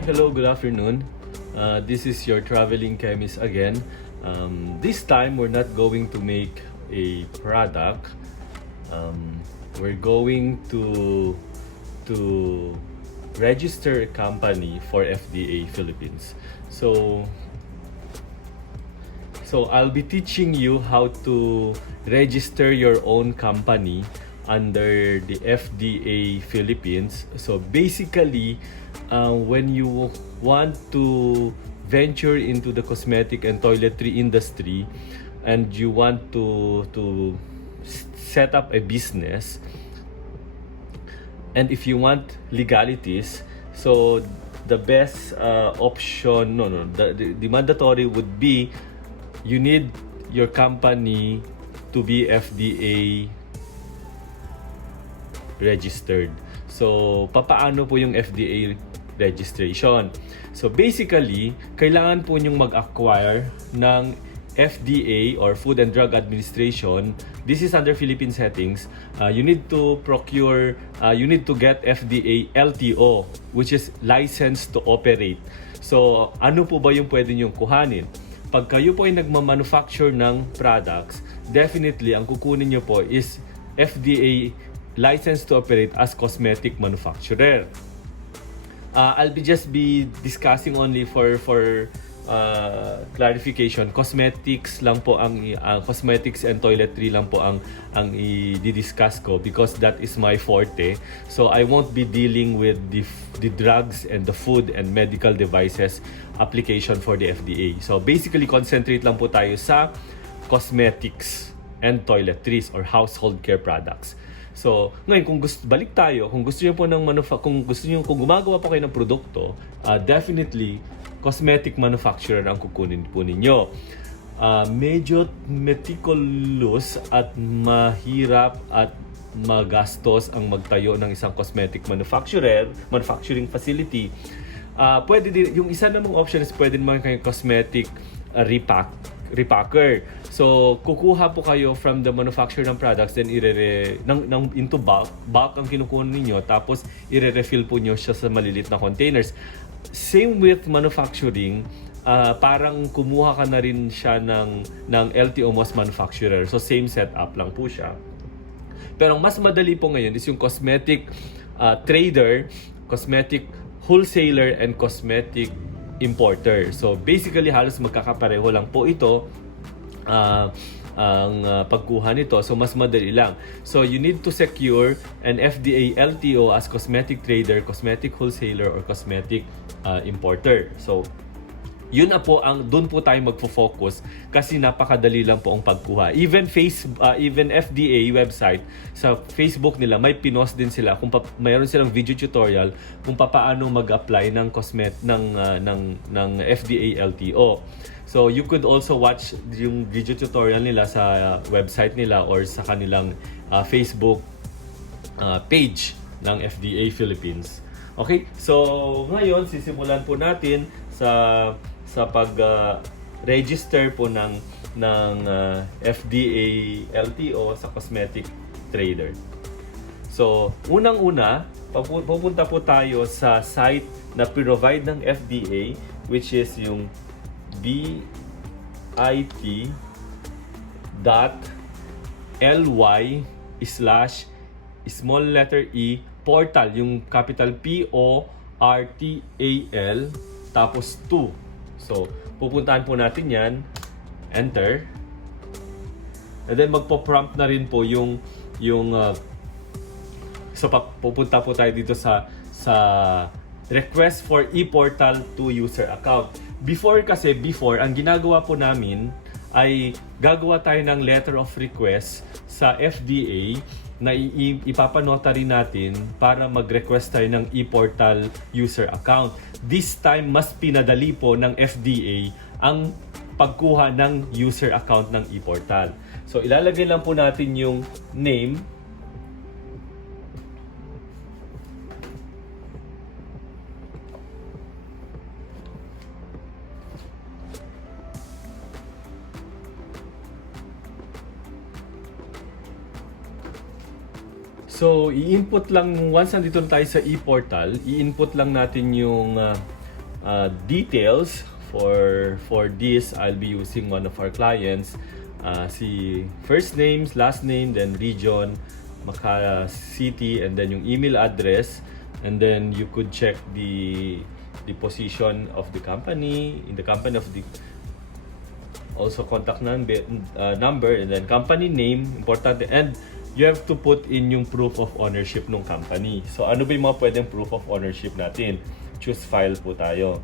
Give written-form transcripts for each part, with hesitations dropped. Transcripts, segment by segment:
hello, good afternoon. This is your traveling chemist again. This time we're not going to make a product. We're going to register a company for FDA Philippines. So I'll be teaching you how to register your own company under the FDA Philippines. So basically, when you want to venture into the cosmetic and toiletry industry and you want to set up a business, and if you want legalities, so the best option, the mandatory would be you need your company to be FDA registered. So, papaano po yung FDA registration? So, basically, kailangan po nyong mag-acquire ng FDA or Food and Drug Administration. This is under Philippine settings. You need to procure, you need to get FDA LTO, which is license to operate. So, ano po ba yung pwede nyong kuhanin? Pag kayo po ay nagmamanufacture ng products, definitely ang kukunin nyo po is FDA license to operate as cosmetic manufacturer. I'll just be discussing only for clarification. Cosmetics lang po ang cosmetics and toiletry lang po ang i-discuss ko because that is my forte. So I won't be dealing with the drugs and the food and medical devices application for the FDA. So basically concentrate lang po tayo sa cosmetics and toiletries or household care products. So, ngayon balik tayo, kung gusto niyo po ng kung gumagawa po kayo ng produkto, definitely cosmetic manufacturer ang kukunin po ninyo. Medyo meticulous at mahirap at magastos ang magtayo ng isang cosmetic manufacturing facility. Pwede din, yung isa namang option is pwede naman kayong cosmetic repacker. So, kukuha po kayo from the manufacturer ng products, then into bulk ang kinukuha ninyo, tapos i-refill po nyo siya sa malilit na containers. Same with manufacturing, parang kumuha ka na rin siya ng LTO most manufacturer. So, same setup lang po siya. Pero mas madali po ngayon is yung cosmetic trader, cosmetic wholesaler, and cosmetic importer. So basically halos magkakapareho lang po ito ang pagkuha nito. So mas madali lang. So you need to secure an FDA LTO as cosmetic trader, cosmetic wholesaler, or cosmetic importer. So yun na po doon po tayo magfo-focus kasi napakadali lang po ang pagkuha. Even FDA website, sa Facebook nila may pinost din sila kung mayroon silang video tutorial kung paano mag-apply ng ng FDA LTO. So you could also watch yung video tutorial nila sa website nila or sa kanilang Facebook page ng FDA Philippines. Okay? So ngayon sisimulan po natin sa pag-register po ng FDA LTO sa cosmetic trader. So, unang-una, pupunta po tayo sa site na provide ng FDA, which is yung bit.ly/small letter E portal, yung capital PORTAL tapos 2. So, pupuntahan po natin yan. Enter. And then, magpo-prompt na rin po pupunta po tayo dito sa request for e-portal to user account. Before, ang ginagawa po namin ay gagawa tayo ng letter of request sa FDA na ipapanotary natin para mag-request tayo ng e-portal user account. This time, mas pinadali po ng FDA ang pagkuha ng user account ng e-portal. So, ilalagay lang po natin yung name. So, i-input lang, once nandito tayo sa e-portal, i-input lang natin yung details. For this, I'll be using one of our clients. Si first names, last name, then region, city, and then yung email address. And then you could check the position of the company, in the company of the, also contact number, and then company name, important. And you have to put in yung proof of ownership ng company. So ano ba yung mga pwedeng proof of ownership natin? Choose file po tayo.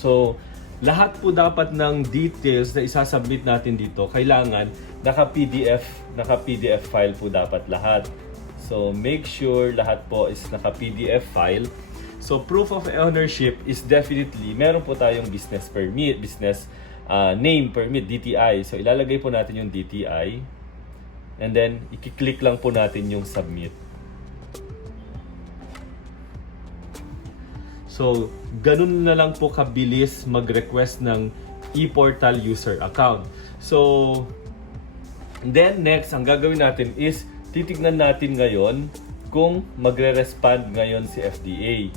So, lahat po dapat ng details na isasubmit natin dito, kailangan naka-PDF file po dapat lahat. So, make sure lahat po is naka-PDF file. So, proof of ownership is definitely, meron po tayong business permit, business name permit, DTI. So, ilalagay po natin yung DTI. And then, i-click lang po natin yung submit. So, ganun na lang po kabilis mag-request ng e-portal user account. So, then next, ang gagawin natin is titignan natin ngayon kung magre-respond ngayon si FDA.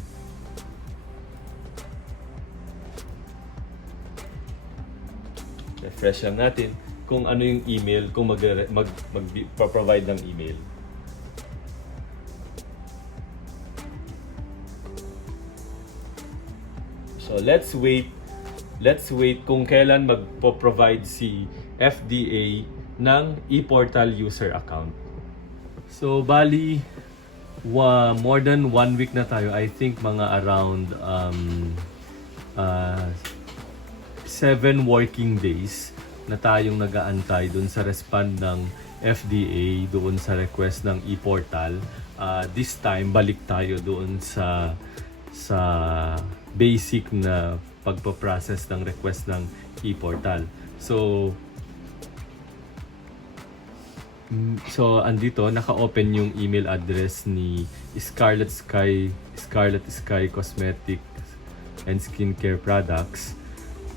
Refresh lang natin kung ano yung email, kung mag-provide ng email. So let's wait kung kailan magpo-provide si FDA ng e-portal user account. So bali more than 1 week na tayo. I think mga around 7 working days na tayong nag-aantay doon sa respond ng FDA doon sa request ng e-portal. This time balik tayo doon sa basic na pagpo-process ng request ng e-portal. So andito naka-open yung email address ni Scarlet Sky Cosmetic and Skincare Products.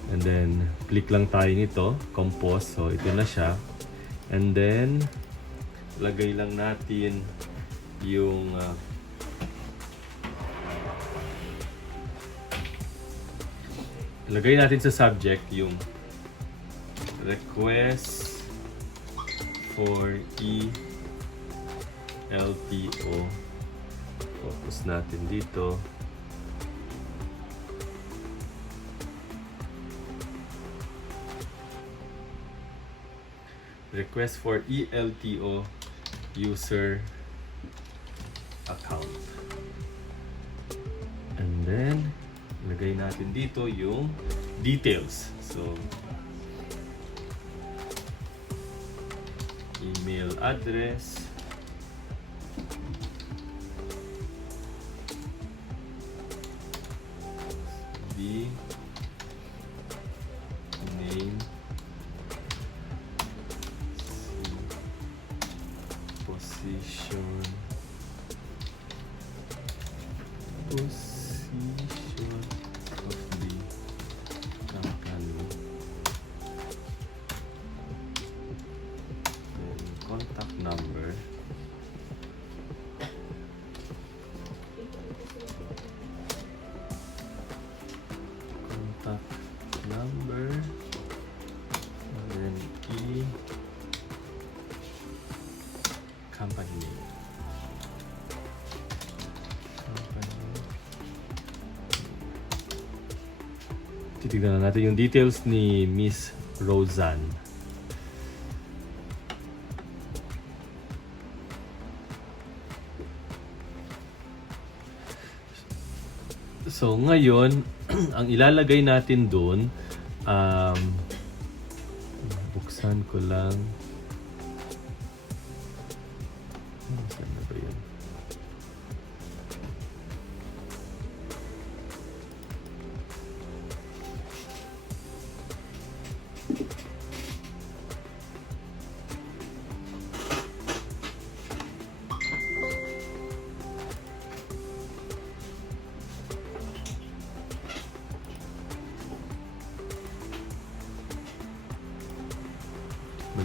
And then click lang tayo nito, compose. So ito na siya. And then lagay lang natin yung lagay natin sa subject yung request for LTO. Focus natin dito. Request for LTO user account. And then lagay natin dito yung details. So, email address, the name, position of the company, then contact number, and then company name. Titignan na natin yung details ni Miss Roseanne. So ngayon, ang ilalagay natin doon, buksan ko lang. Saan na ba yun?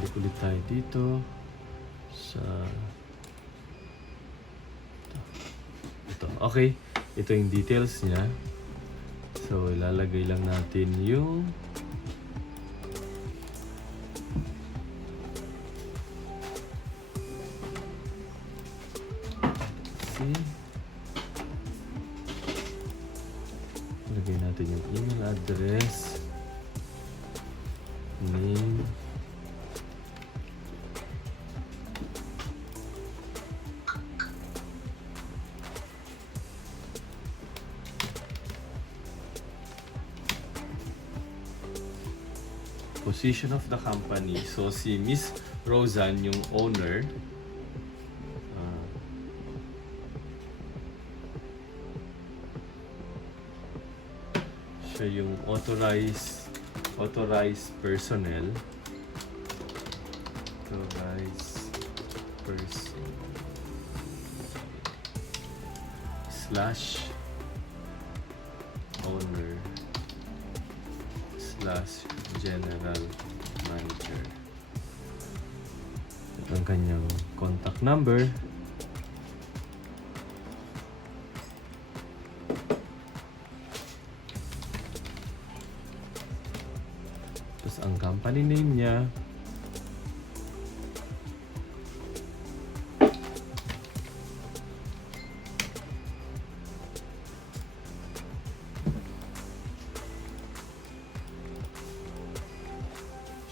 balik ulit tayo dito sa ito. Okay, ito yung details niya. So ilalagay lang natin yung ilagay natin yung email address, name, position of the company. So si Miss Roseanne yung owner. Siya yung authorized personnel. Authorized person / owner / general manager. Ito ang kanyang contact number. Tapos ang company name niya.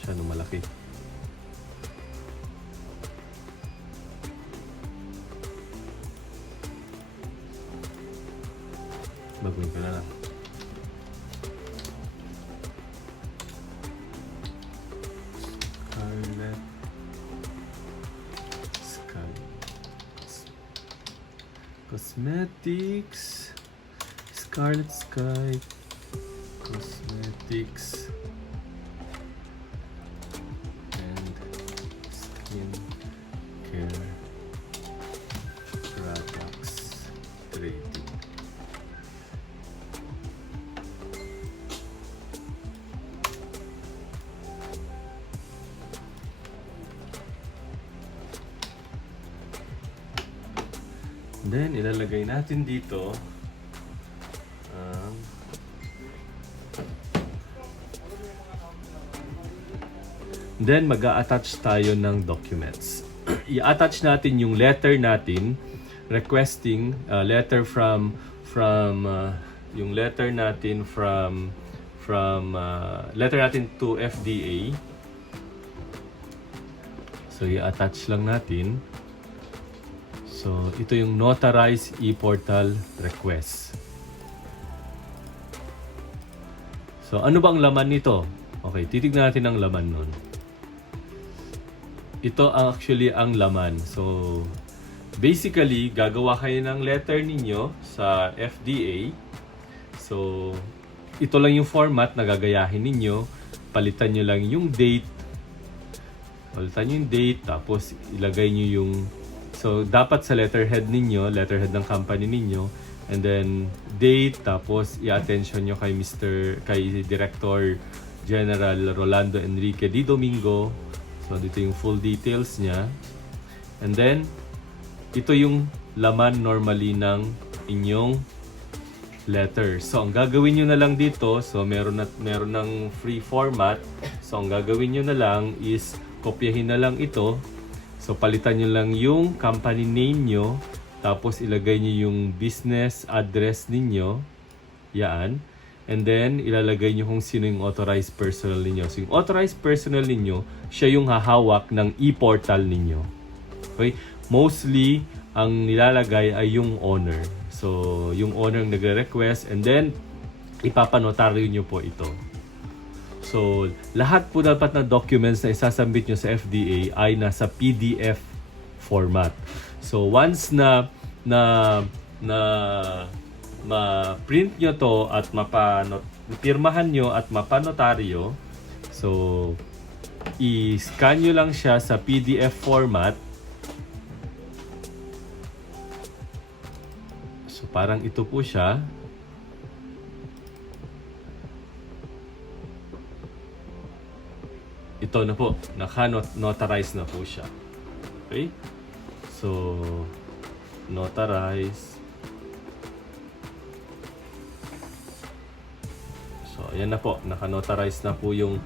Masyadong malaki. Baguhin ko na lang. Cosmetics, Scarlet Sky, Cosmetics, and Skin Care Products Trading. Then, ilalagay natin dito then mag-a-attach tayo ng documents. I-attach natin yung letter natin requesting letter from yung letter natin from letter natin to FDA. So i-attach lang natin. So, ito yung Notarized e-portal request. So, ano bang laman nito? Okay, titignan natin ang laman nun. Ito actually ang laman. So, basically, gagawa kayo ng letter ninyo sa FDA. So, ito lang yung format na gagayahin ninyo. Palitan nyo lang yung date. Tapos ilagay nyo yung so, dapat sa letterhead ninyo, letterhead ng company ninyo, and then date, tapos i-attention nyo kay Director General Rolando Enrique Di Domingo. So, dito yung full details niya. And then, ito yung laman normally ng inyong letter. So, ang gagawin nyo na lang dito, so meron ng free format. So, ang gagawin nyo na lang is kopyahin na lang ito. So, palitan nyo lang yung company name nyo, tapos ilagay nyo yung business address ninyo. Yan. And then, ilalagay nyo kung sino yung authorized personnel ninyo. So, yung authorized personnel ninyo, siya yung hahawak ng e-portal ninyo. Okay? Mostly, ang nilalagay ay yung owner. So, yung owner ang nagre-request, and then, ipapanotaryo nyo po ito. So, lahat po dapat na documents na isasubmit nyo sa FDA ay nasa PDF format. So, once na ma-print nyo to at pirmahan nyo at mapanotaryo, so, i-scan nyo lang siya sa PDF format. So, parang ito po siya. ito na po, naka-notarize na po siya. Okay? So, notarize. So, ayan na po, naka-notarize na po yung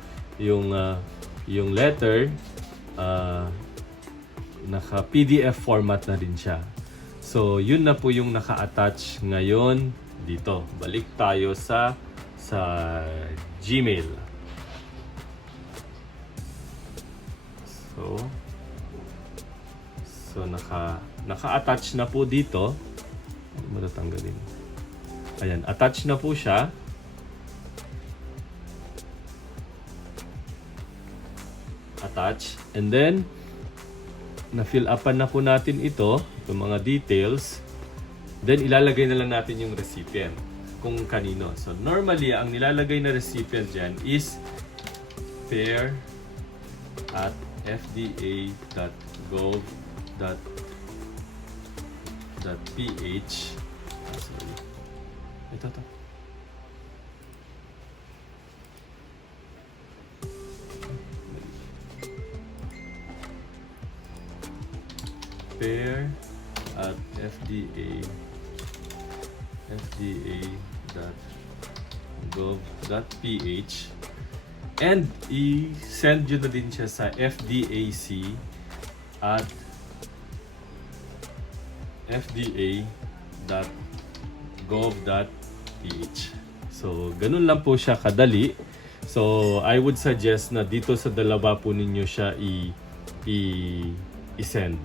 letter. Naka-PDF format na din siya. So, yun na po yung naka-attach ngayon dito. Balik tayo sa Gmail. So naka-attach na po dito. Hindi mo tatanggalin. Ayan, attach na po siya. Attach. And then, na-fill upan na po natin ito, yung mga details. Then, ilalagay na lang natin yung recipient kung kanino. So, normally, ang nilalagay na recipient dyan is pair at fda.gov.ph. Sorry. Ito to. Pair at fda.gov.ph, and i-send nyo na din siya sa fdac at fda.gov.ph. So, ganun lang po siya kadali. So, I would suggest na dito sa dalawa po ninyo siya i-send.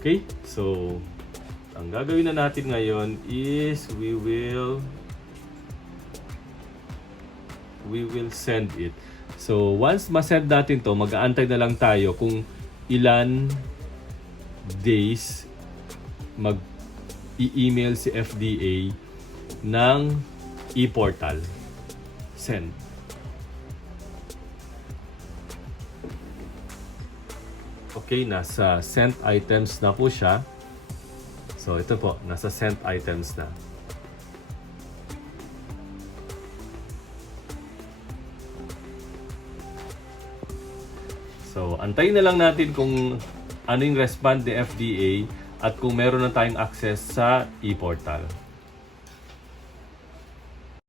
Okay? So, ang gagawin na natin ngayon is we will send it. So, once ma-send natin to, mag-aantay na lang tayo kung ilan days mag-i-email si FDA ng e-portal. Send. Okay, nasa sent items na po siya. So, ito po, nasa sent items na. So, antayin na lang natin kung ano yung respond ni FDA at kung meron na tayong access sa e-portal.